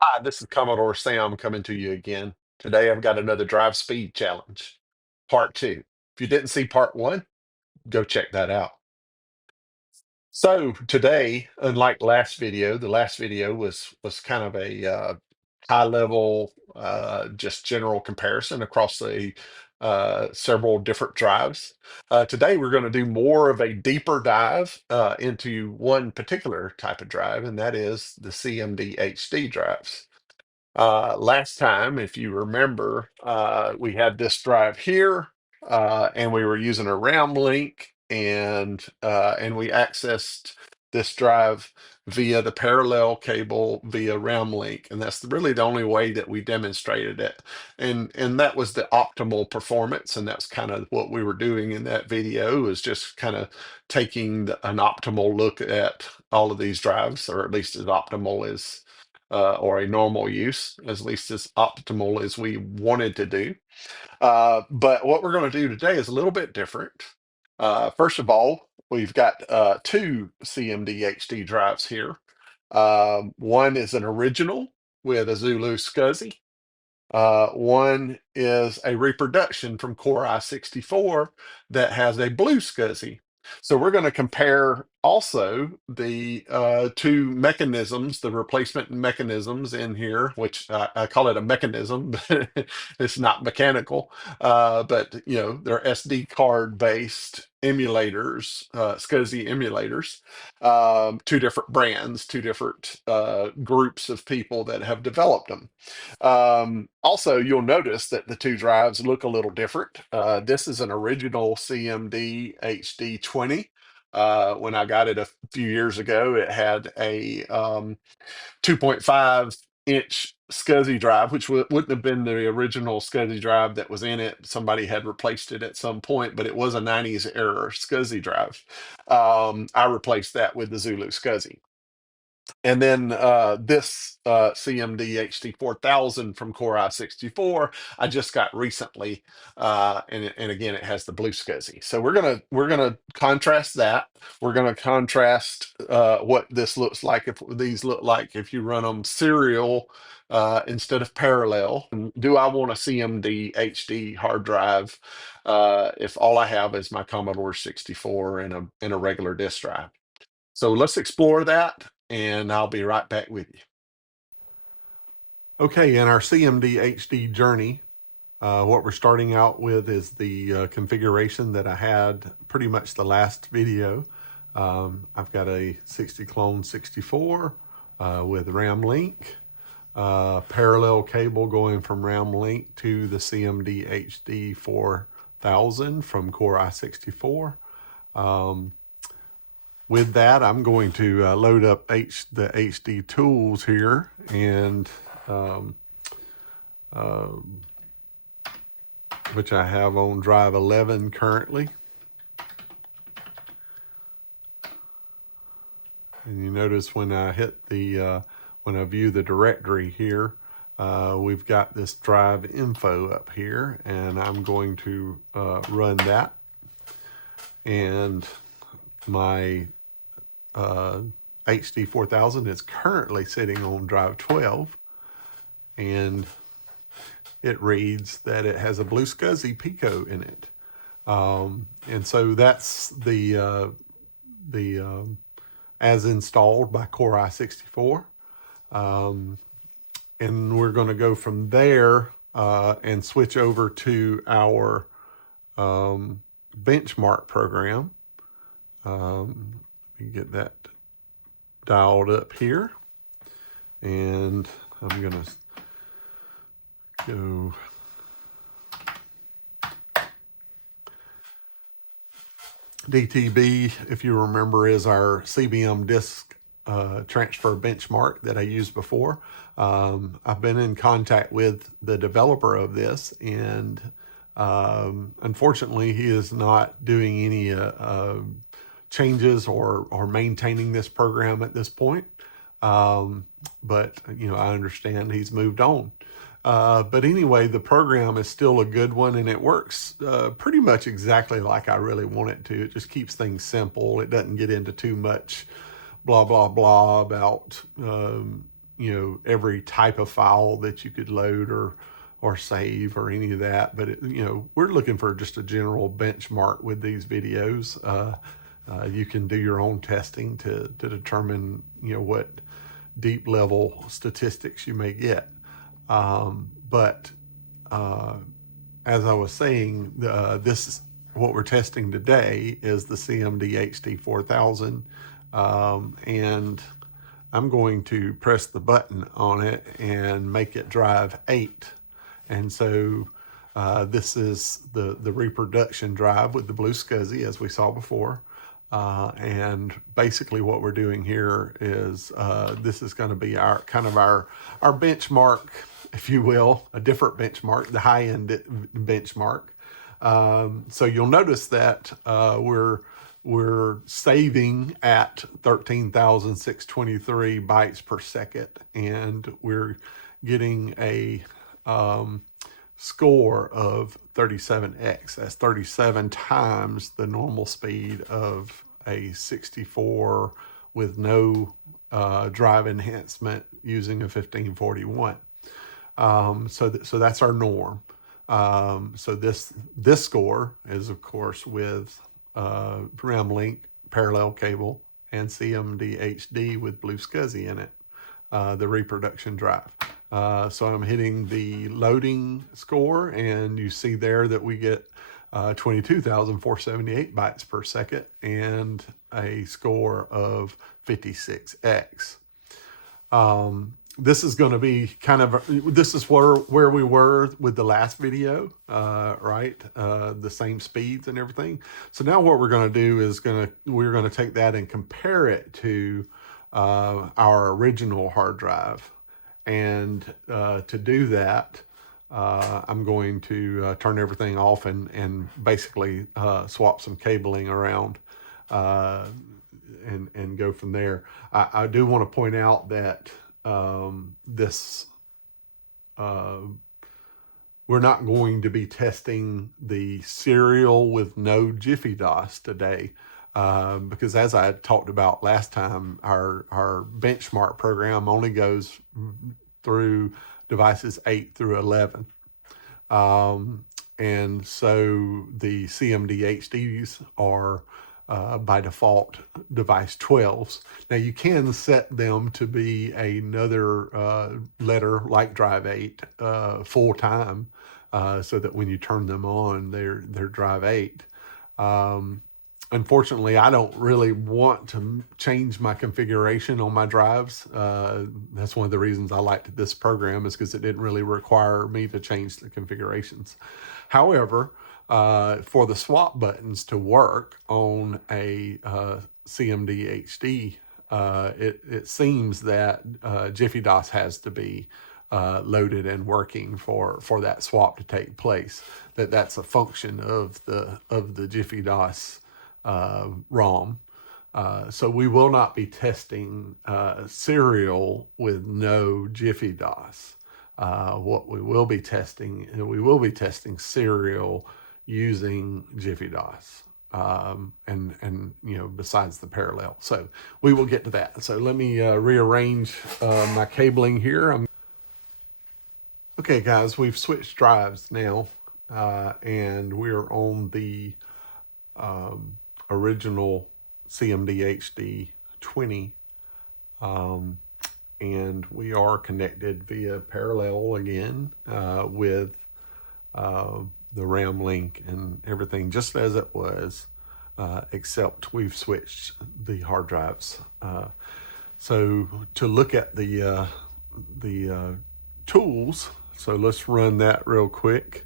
Hi, this is Commodore Sam coming to you again. Today I've got another Drive Speed challenge, part two. If you didn't see part one, go check that out. So today, unlike the last video was kind of a high level, just general comparison across the several different drives. Today we're going to do more of a deeper dive into one particular type of drive, and that is the CMD HD drives. Last time, if you remember, we had this drive here, and we were using a RAM link, and we accessed this drive via the parallel cable via RAM link, and that's really the only way that we demonstrated it. And that was the optimal performance, and that's kind of what we were doing in that video, is just kind of taking an optimal look at all of these drives, or at least as optimal as or a normal use, at least as optimal as we wanted to do. But what we're going to do today is a little bit different. First of all, we've got two CMD HD drives here. One is an original with a Zulu SCSI. One is a reproduction from Core i64 that has a blue SCSI. So we're going to compare also the two mechanisms, the replacement mechanisms in here, which I call it a mechanism, but it's not mechanical. But they're SD card based emulators, SCSI emulators, two different brands, two different groups of people that have developed them. Also, you'll notice that the two drives look a little different. This is an original CMD HD20. When I got it a few years ago, it had a 2.5-inch SCSI drive, which wouldn't have been the original SCSI drive that was in it. Somebody had replaced it at some point, but it was a 90s era SCSI drive. I replaced that with the Zulu SCSI. And then this CMD HD4000 from Core i64, I just got recently, and again it has the blue SCSI. So we're gonna contrast that. We're gonna contrast what this looks like, if these look like if you run them serial instead of parallel. And do I want a CMD HD hard drive if all I have is my Commodore 64 and a regular disk drive? So let's explore that, and I'll be right back with you. Okay, in our CMD HD journey, what we're starting out with is the configuration that I had pretty much the last video. I've got a 60 clone 64 with RAM link, parallel cable going from RAM link to the CMD HD 4000 from Core i64. With that, I'm going to load up the HD tools here, and which I have on drive 11 currently. And you notice when I hit the, when I view the directory here, we've got this drive info up here, and I'm going to run that. And my HD 4000 is currently sitting on drive 12, and it reads that it has a blue SCSI Pico in it. And so that's the as installed by Core i64. And we're going to go from there and switch over to our benchmark program. Let me get that dialed up here, and I'm going to go DTB, if you remember, is our CBM disk transfer benchmark that I used before. I've been in contact with the developer of this, and unfortunately he is not doing any changes or maintaining this program at this point. But I understand he's moved on. But anyway, the program is still a good one, and it works pretty much exactly like I really want it to. It just keeps things simple. It doesn't get into too much blah, blah, blah about every type of file that you could load or save or any of that, but we're looking for just a general benchmark with these videos. You can do your own testing to determine what deep level statistics you may get. But as I was saying, what we're testing today is the CMD HD 4000, and I'm going to press the button on it and make it drive 8. And so this is the reproduction drive with the blue SCSI, as we saw before. And basically what we're doing here is this is going to be our benchmark, if you will, a different benchmark, the high-end benchmark. So you'll notice that we're saving at 13,623 bytes per second, and we're getting a score of 37x. That's 37 times the normal speed of a 64 with no drive enhancement using a 1541. So that's our norm. So this score is, of course, with RAM link, parallel cable, and CMD HD with blue SCSI in it, the reproduction drive. So I'm hitting the loading score, and you see there that we get 22,478 bytes per second and a score of 56x. This is going to be this is where we were with the last video, right? The same speeds and everything. So now what we're going to do is we're going to take that and compare it to our original hard drive. And to do that, I'm going to turn everything off and basically swap some cabling around and go from there. I do want to point out that we're not going to be testing the serial with no Jiffy DOS today, because as I talked about last time, our benchmark program only goes through devices 8 through 11. And so the CMD HDs are by default device 12s. Now you can set them to be another letter like drive 8 full time, so that when you turn them on, they're drive 8. Unfortunately, I don't really want to change my configuration on my drives. That's one of the reasons I liked this program, is because it didn't really require me to change the configurations. However, for the swap buttons to work on a CMD HD, it seems that Jiffy DOS has to be loaded and working for that swap to take place. That's a function of the Jiffy DOS ROM. So we will not be testing serial with no Jiffy DOS. What we will be testing serial using Jiffy DOS, and besides the parallel. So we will get to that. So let me rearrange my cabling here. Okay, guys, we've switched drives now, and we're on the original CMD HD 20, and we are connected via parallel again with the RAM link and everything just as it was, except we've switched the hard drives. So to look at the tools, so let's run that real quick.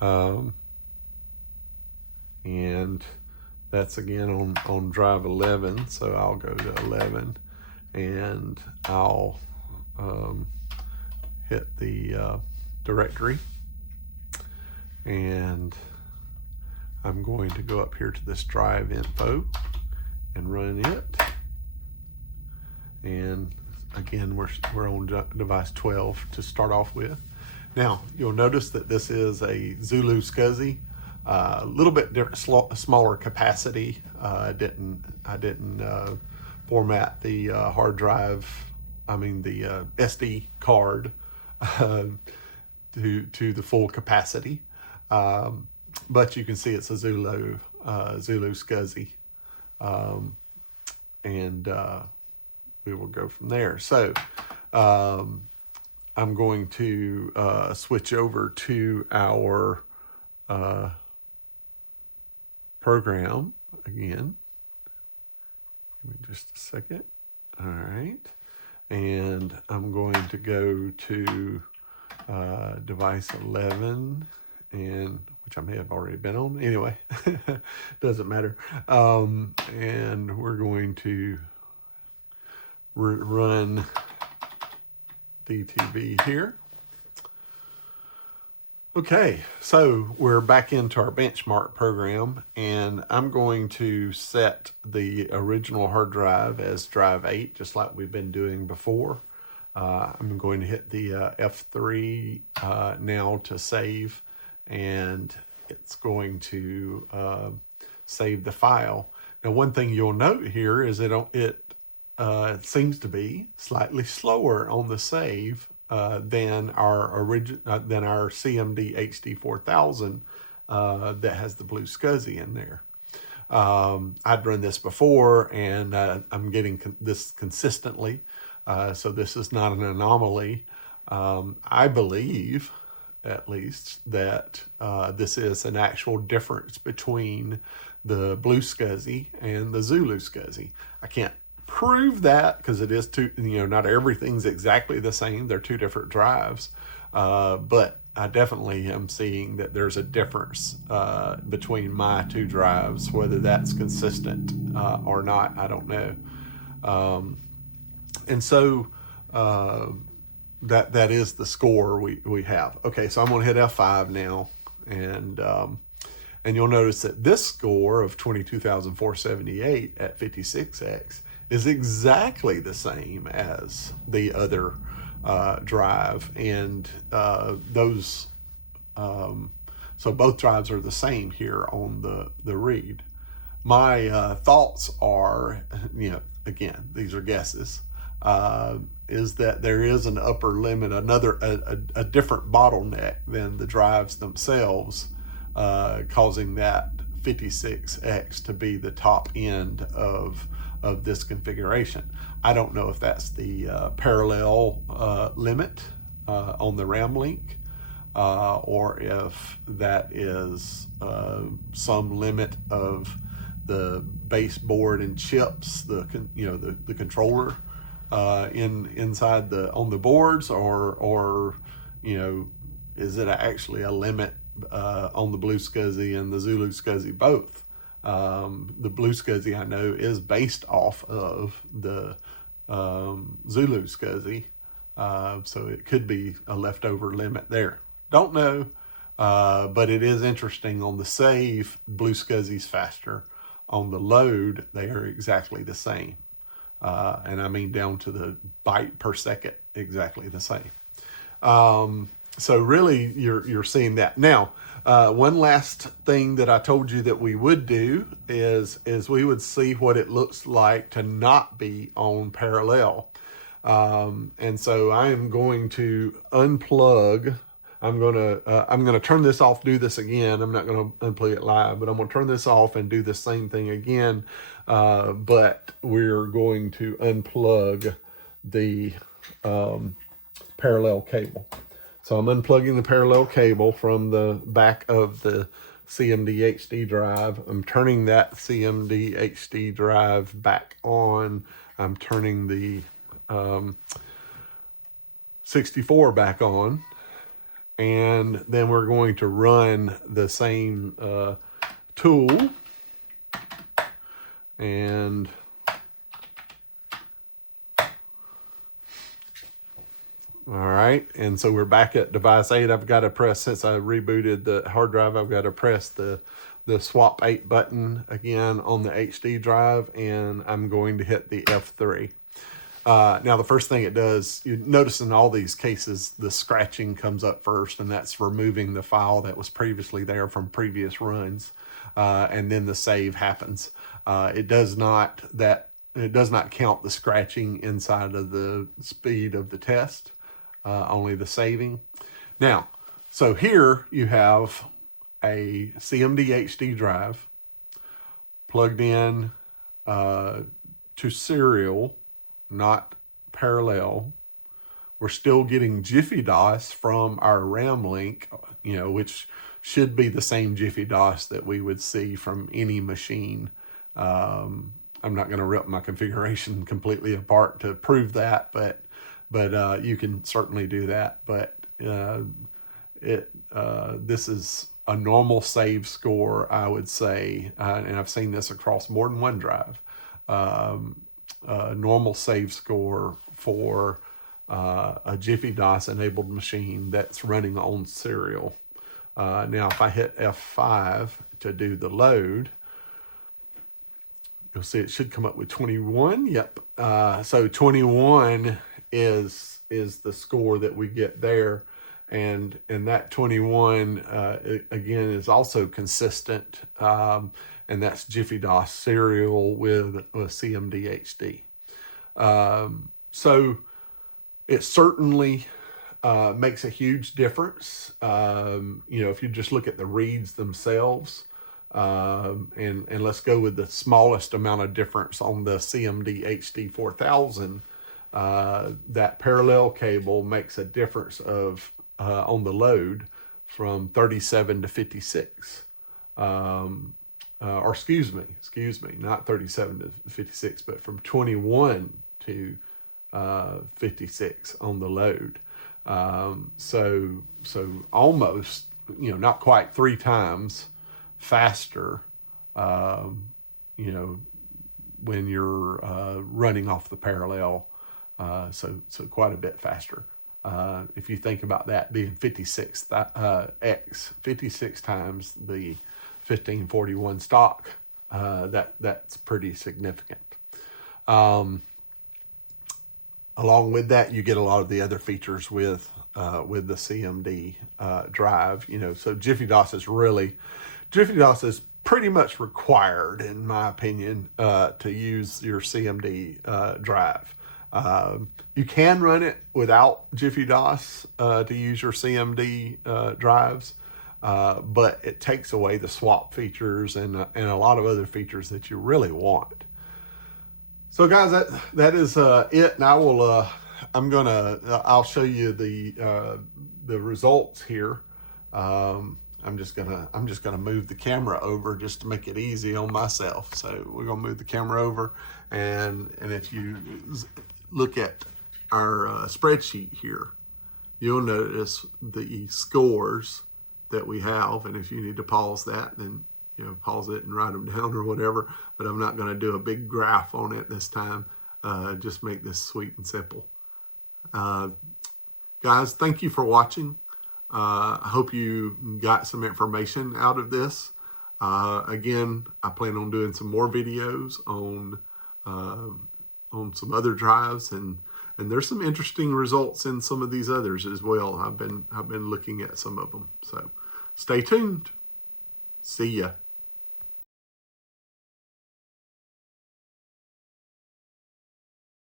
And that's again on drive 11. So I'll go to 11 and I'll hit the directory, and I'm going to go up here to this drive info and run it. And again, we're on device 12 to start off with. Now you'll notice that this is a Zulu SCSI, a little bit different, smaller capacity. I didn't format the hard drive SD card to the full capacity. But you can see it's a Zulu SCSI, and we will go from there. So I'm going to switch over to our program again. Give me just a second. All right. And I'm going to go to device 11, and which I may have already been on. Anyway, doesn't matter. And we're going to run DTV here. Okay, so we're back into our benchmark program, and I'm going to set the original hard drive as drive 8, just like we've been doing before. I'm going to hit the F3 now to save, and it's going to save the file. Now, one thing you'll note here is it seems to be slightly slower on the save than our CMD HD4000 that has the blue SCSI in there. I'd run this before, and I'm getting this consistently, so this is not an anomaly. I believe, at least, that this is an actual difference between the blue SCSI and the Zulu SCSI. I can't prove that because it is not everything's exactly the same. They're two different drives, but I definitely am seeing that there's a difference between my two drives. Whether that's consistent or not, I don't know. And so that is the score we have. Okay, so I'm going to hit F5 now, and you'll notice that this score of 22,478 at 56x is exactly the same as the other drive, and so both drives are the same here on the read. My thoughts are, again, these are guesses, is that there is an upper limit, a different bottleneck than the drives themselves, causing that 56x to be the top end of this configuration. I don't know if that's the parallel limit on the RAM link, or if that is some limit of the baseboard and chips, the controller inside on the boards, or is it actually a limit on the blue SCSI and the Zulu SCSI both? The blue SCSI, I know, is based off of the Zulu SCSI, so it could be a leftover limit there. Don't know, but it is interesting. On the save, blue SCSI is faster. On the load, they are exactly the same, and I mean down to the byte per second, exactly the same. So really, you're seeing that. Now, one last thing that I told you that we would do is we would see what it looks like to not be on parallel. And so I am going to unplug. I'm gonna turn this off, do this again. I'm not gonna unplug it live, but I'm gonna turn this off and do the same thing again. But we're going to unplug the parallel cable. So I'm unplugging the parallel cable from the back of the CMD HD drive. I'm turning that CMD HD drive back on. I'm turning the 64 back on. And then we're going to run the same tool. And all right, and so we're back at device 8. I've got to press, since I rebooted the hard drive, I've got to press the swap 8 button again on the HD drive, and I'm going to hit the F3. Now, the first thing it does, you notice in all these cases, the scratching comes up first, and that's removing the file that was previously there from previous runs, and then the save happens. It does not, that count the scratching inside of the speed of the test, only the saving. Now, so here you have a CMD HD drive plugged in to serial, not parallel. We're still getting Jiffy DOS from our RAM link, which should be the same Jiffy DOS that we would see from any machine. I'm not going to rip my configuration completely apart to prove that, but you can certainly do that. But this is a normal save score, I would say, and I've seen this across more than one drive. Normal save score for a Jiffy DOS enabled machine that's running on serial. Now, if I hit F5 to do the load, you'll see it should come up with 21. Yep. So 21 is the score that we get there. And that 21, again, is also consistent. And that's Jiffy DOS serial with CMD HD. So it certainly makes a huge difference. If you just look at the reads themselves, and let's go with the smallest amount of difference on the CMD HD 4000, that parallel cable makes a difference of on the load from 37 to 56. Or excuse me, not 37 to 56, but from 21 to 56 on the load. So almost, not quite 3 times faster, when you're running off the parallel. So quite a bit faster. If you think about that being 56 times the 1541 stock, that's pretty significant. Along with that, you get a lot of the other features with the CMD drive. So Jiffy DOS is pretty much required, in my opinion, to use your CMD drive. You can run it without Jiffy DOS to use your CMD drives, but it takes away the swap features and a lot of other features that you really want. So guys, that is it. And I'll show you the results here. I'm just gonna move the camera over just to make it easy on myself. So we're gonna move the camera over, and if you look at our spreadsheet here, you'll notice the scores that we have. And if you need to pause that, then pause it and write them down or whatever. But I'm not going to do a big graph on it this time. Just make this sweet and simple. Guys, thank you for watching. I hope you got some information out of this. Again, I plan on doing some more videos on some other drives, and there's some interesting results in some of these others as well. I've been looking at some of them. So stay tuned. See ya.